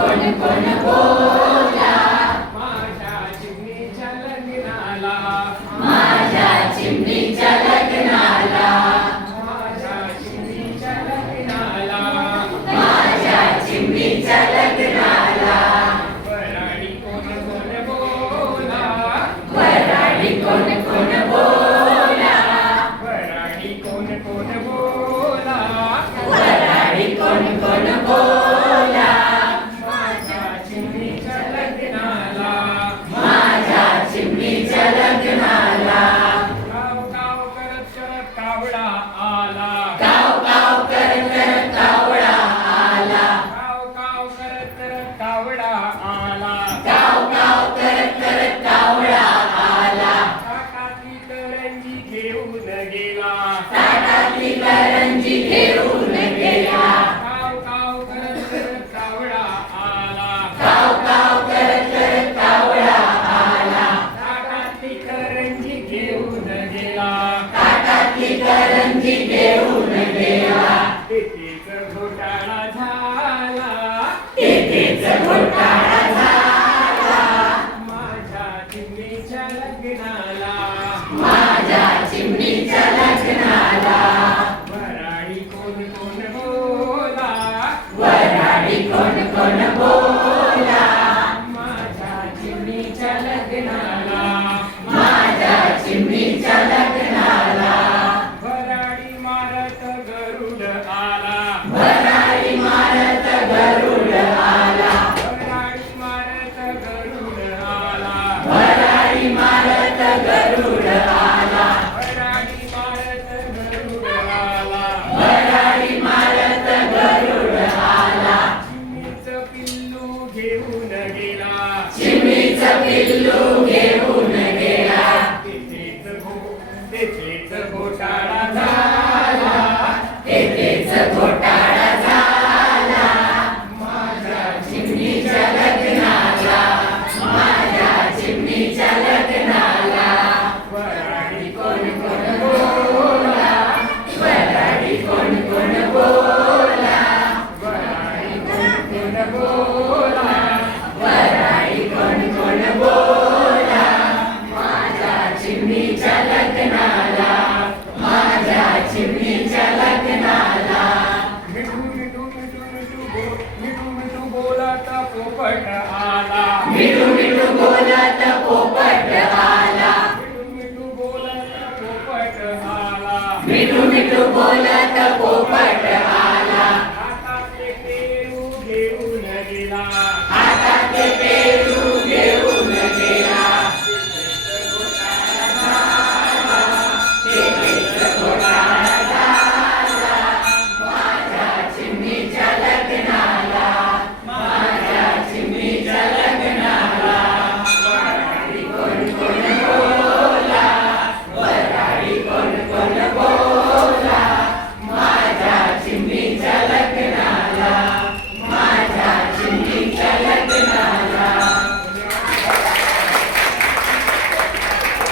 कोण बोला कोण बोला माझ्या जिग्नी जल निराला मारत गरुड आला. भरारी गरुड आला. भरारी मारत गरुड आला. भरारी गरुड आला. भरारी गरुड आला. भरारी मारत गरुड आला. चिमीच पिल्लू घेऊन गेला. चिमीच पिल्लू पोपट आला. मिठू मिठू बोलत पोपट आला. मिठू बोलत पोपट आला. मिठू मिठू बोलत पोपट आला. हातात पेरू घेऊन दिला हातात पेरू